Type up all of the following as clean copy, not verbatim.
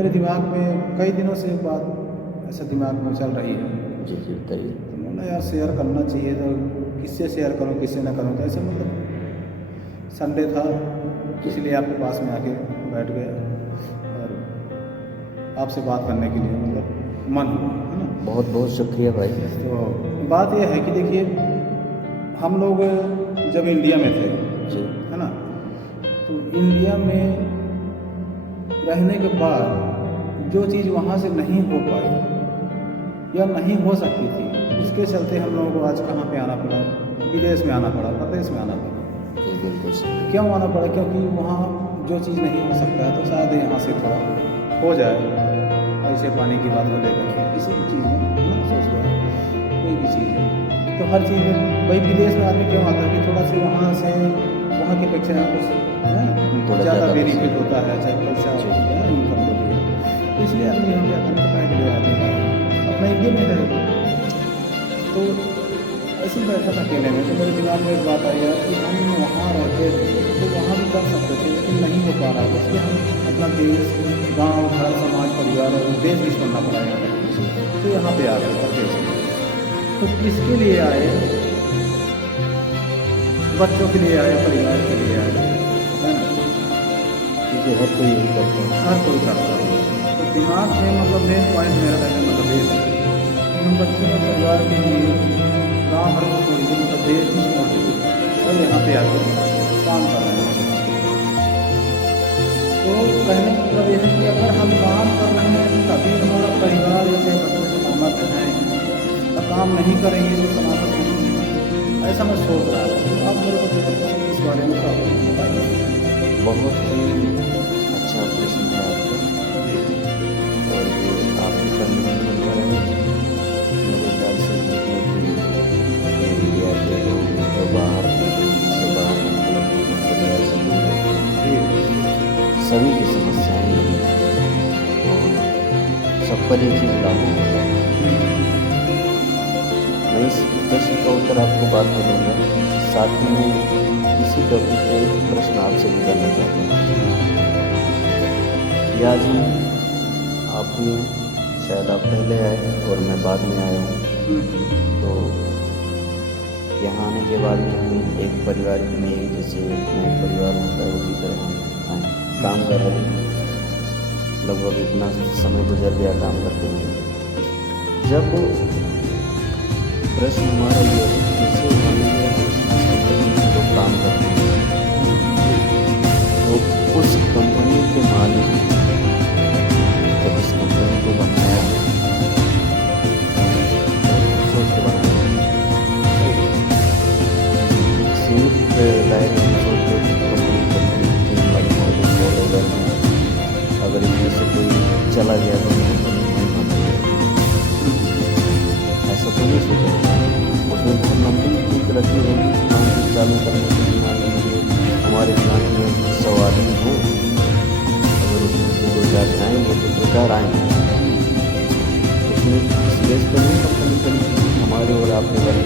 मेरे दिमाग में कई दिनों से एक बात ऐसा दिमाग में चल रही है। जी जी बताइए। तो मैंने यार शेयर करना चाहिए, तो किससे शेयर करूँ किससे ना करूँ, तो ऐसे मतलब संडे था इसलिए आपके पास में आके बैठ गया और आपसे बात करने के लिए मतलब मन हुआ, है ना। बहुत बहुत शुक्रिया भाई। तो बात यह है कि देखिए, हम लोग जब इंडिया में थे, जी है ना, तो इंडिया में रहने के बाद जो चीज़ वहाँ से नहीं हो पाई या नहीं हो सकती थी, उसके चलते हम लोगों को आज कहाँ पे आना पड़ा, विदेश में आना पड़ा, प्रदेश में आना पड़ा। जी बिल्कुल सही। क्यों आना पड़ा? क्योंकि वहाँ जो चीज़ नहीं हो सकता है तो शायद यहाँ से थोड़ा हो जाए। पैसे पानी की बात को लेकर के किसी भी चीज़ में है ना, सोच लो कोई भी चीज़ है तो हर चीज़ में भाई विदेश में आदमी क्यों आता है कि थोड़ा सा वहाँ की अपेक्षा यहाँ कुछ थोड़ा ज़्यादा ज़्यादा बेनिफिट होता है, चाहे पैसा इनकम जो भी है, तो इसलिए आदमी यहाँ पे आता है, पैक ले आते हैं अपना इंडिया में रहेगा। तो ऐसे ही बैठा था अकेले में, तो मेरे दिमाग में एक बात आई यार कि हम वहाँ रहते थे तो वहाँ भी कर सकते थे, लेकिन नहीं हो पा रहा है, इसलिए हम अपना देश, गांव, घर, समाज, परिवार और देश भी छोड़ना पड़ा है। तो यहाँ पे आ गए प्रदेश में। तो किसके लिए आए? बच्चों के लिए आए, परिवार के लिए आए, है ना। क्योंकि हर कोई यही करता है। हर कोई करता है। तो दिमाग में मतलब मेन पॉइंट मेरा रहने मतलब ये है कि हम बच्चों और परिवार के लिए गाँव भर को छोड़ के मतलब देश ही छोड़ के और यहाँ पे आके काम कर रहे हैं। तो कहने का मतलब यह है कि अगर हम काम कर रहे हैं तभी हमारा परिवार जैसे बच्चे सलामत हैं, और काम नहीं करेंगे तो सलामत नहीं है, ऐसा मैं सोच रहा हूँ। तो आप मेरे को इस बारे में क्या बताइए? बहुत ही अच्छा प्रश्न है आपका। और ये आपके करने में निर्भर है मेरे ख्याल से जितने भी इंडिया के लोग तो बाहर से बाहर निकले परिवार से दूर रहते हैं, सभी की समस्याएं यही हैं और सब पर एक चीज़ लागू होता है। मैं इस प्रश्न का उत्तर आपको बाद में दूंगा, साथ ही में इसी टॉपिक पे एक प्रश्न आपसे भी करना चाहता हूँ कि आज आप भी शायद आप पहले आए और मैं बाद में आया हूँ, तो यहाँ आने के बाद में हमें एक परिवार में जैसे एक परिवार होता है उसी तरह हम काम कर रहे हैं। लगभग इतना समय गुजर गया काम करते हुए। जब प्रश्न हमारा ये है कि जैसे हमें लोग काम करते हैं तो उस कंपनी के मालिक जब इस कंपनी को बनाया सोच के बनाया, सीमित दायरे में सोच के कंपनी अगर इनमें से कोई चला गया तो ऐसा तो नहीं सोचा। उसमें बहुत लंबी चीज रखी होगी काम की चालू करने के लिए। मान लीजिए हमारे प्लांट में 100 आदमी हों, अगर उसमें से 2-4 जाएंगे तो 2-4 आएंगे। उसमें स्पेस पर नहीं कंपनी चलेगी, हमारे और आपके वर्ग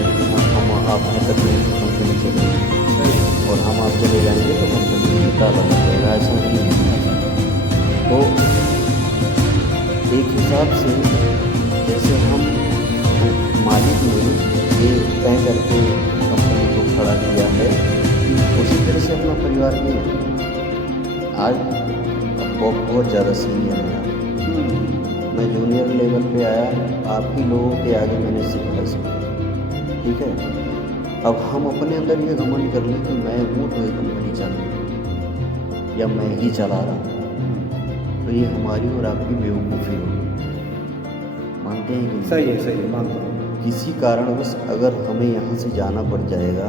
हम आप हैं तक कंपनी चलेगी और हम आप चले जाएंगे तो कंपनी में ताला लग जाएगा। ऐसा नहीं है। तो एक हिसाब से जैसे हम मालिक ने ये तय करके कंपनी को खड़ा किया है, उसी तरह से अपना परिवार भी है। आज बहुत ज़्यादा सीनियर है आप, मैं जूनियर लेवल पे आया, आप ही लोगों के आगे मैंने सीखा इसको, ठीक है। अब हम अपने अंदर ये घमंड कर लें कि मैं हूँ तो ये कंपनी चल रही या मैं ही चला रहा हूँ, तो ये हमारी और आपकी बेवकूफ़ी होगी। मानते हैं कि सही है, मानता हूँ। किसी कारणवश अगर हमें यहाँ से जाना पड़ जाएगा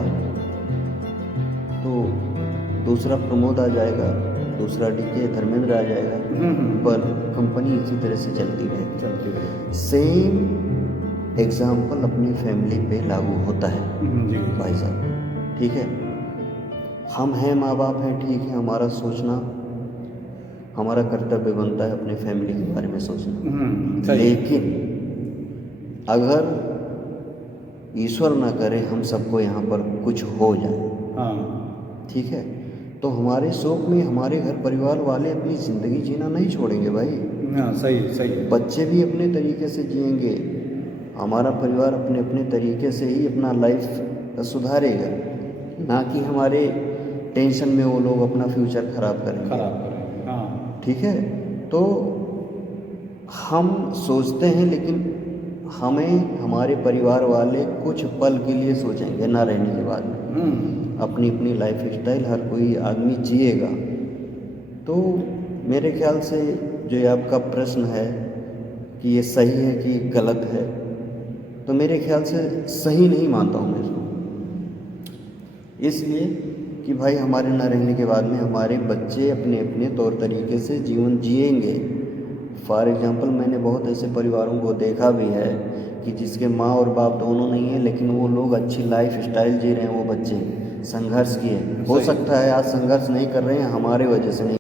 तो दूसरा प्रमोद आ जाएगा, दूसरा डीके धर्मेंद्र आ जाएगा, पर कंपनी इसी तरह से चलती रहेगी। सेम एग्जाम्पल अपनी फैमिली पे लागू होता है भाई साहब, ठीक है। हम हैं, माँ बाप हैं, ठीक है, हमारा सोचना, हमारा कर्तव्य बनता है अपने फैमिली के बारे में सोचना। लेकिन अगर ईश्वर ना करे हम सबको यहाँ पर कुछ हो जाए, ठीक है, तो हमारे शौक में हमारे घर परिवार वाले अपनी ज़िंदगी जीना नहीं छोड़ेंगे भाई। हाँ सही सही। बच्चे भी अपने तरीके से जिएंगे, हमारा परिवार अपने अपने तरीके से ही अपना लाइफ सुधारेगा, ना कि हमारे टेंशन में वो लोग अपना फ्यूचर ख़राब करेंगे। खराब करें, हाँ ठीक है, तो हम सोचते हैं लेकिन हमें हमारे परिवार वाले कुछ पल के लिए सोचेंगे ना रहने के बाद में। अपनी अपनी लाइफ स्टाइल हर कोई आदमी जिएगा। तो मेरे ख्याल से जो ये आपका प्रश्न है कि ये सही है कि गलत है, तो मेरे ख्याल से सही नहीं मानता हूँ मैं इसको, इसलिए कि भाई हमारे ना रहने के बाद में हमारे बच्चे अपने अपने तौर तरीके से जीवन जिएंगे। फॉर एग्ज़ाम्पल मैंने बहुत ऐसे परिवारों को देखा भी है कि जिसके माँ और बाप दोनों नहीं है, लेकिन वो लोग अच्छी लाइफ स्टाइल जी रहे हैं। वो बच्चे संघर्ष किए, हो सकता है आज संघर्ष नहीं कर रहे हैं हमारे वजह से नहीं